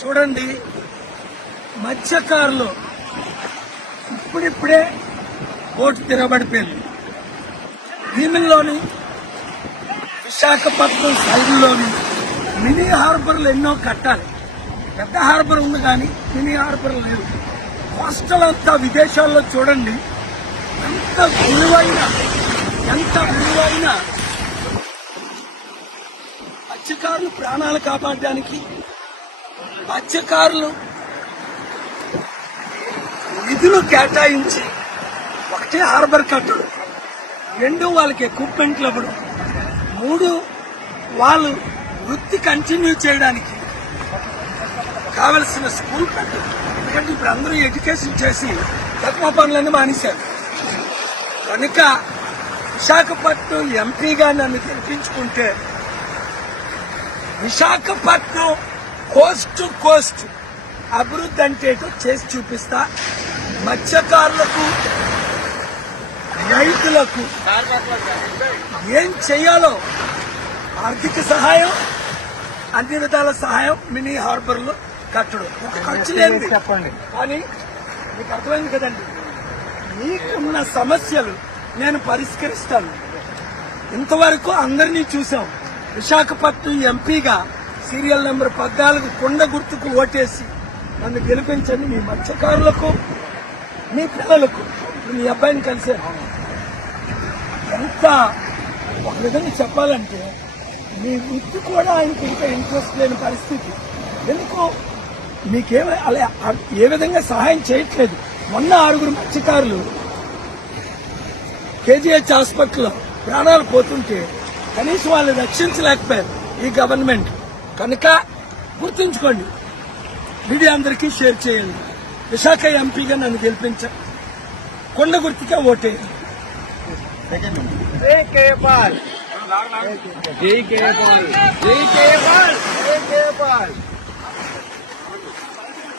చూడండి మత్స్యకారులు ఇప్పుడిప్పుడే బోటు తిరగబడిపోయింది భీమిల్లోని విశాఖపట్నం సైడ్లోని మినీ హార్బర్లు ఎన్నో కట్టాలి పెద్ద హార్బర్ ఉంది కానీ మినీ హార్బర్ లేదు హాస్టల్ అంతా విదేశాల్లో చూడండి ఎంత విలువైన ఎంత విలువైన మత్స్యకారులు ప్రాణాలు కాపాడడానికి మత్స్యకారులు నిధులు కేటాయించి ఒకటే హార్బర్ కట్టడు రెండు వాళ్ళకి ఎక్విప్మెంట్లు ఇవ్వడం మూడు వాళ్ళు వృత్తి కంటిన్యూ చేయడానికి కావలసిన స్కూల్ కట్టడం ఎందుకంటే ఇప్పుడు అందరూ ఎడ్యుకేషన్ చేసి తక్కువ పనులన్నీ మానేశారు కనుక విశాఖపట్నం ఎంపీగా నన్ను తెప్పించుకుంటే విశాఖపట్నం కోస్ట్ కోస్ట్ అభివృద్ధి అంటే చేసి చూపిస్తా మత్స్యకారులకు రైతులకు ఏం చేయాలో ఆర్థిక సహాయం అన్ని విధాల సహాయం మినీ హార్బర్లో కట్టడు ఖర్చు లేదు చెప్పండి కానీ మీకు అర్థమైంది కదండి మీకున్న సమస్యలు నేను పరిష్కరిస్తాను ఇంతవరకు అందరినీ చూసాం విశాఖపట్నం ఎంపీగా సీరియల్ నెంబర్ పద్నాలుగు కొండ గుర్తుకు ఓటేసి నన్ను గెలిపించండి మీ మత్స్యకారులకు మీ పిల్లలకు మీ అబ్బాయిని కలిసే ఎంత ఒక విధంగా చెప్పాలంటే మీ వృత్తి కూడా ఆయనకి ఇంకా ఇంట్రెస్ట్ లేని పరిస్థితి ఎందుకు మీకే అలా ఏ విధంగా సహాయం చేయట్లేదు మొన్న ఆరుగురు మత్స్యకారులు కేజీహెచ్ హాస్పిటల్లో ప్రాణాలు పోతుంటే కనీసం వాళ్ళని రక్షించలేకపోయారు ఈ గవర్నమెంట్ కనుక గుర్తుంచుకోండి మీడియా అందరికీ షేర్ చేయండి విశాఖ ఎంపీగా నన్ను గెలిపించ కొండ గుర్తిగా ఓటే జై కేపాల్ జై కేపాల్ జై కేపాల్ జై కేపాల్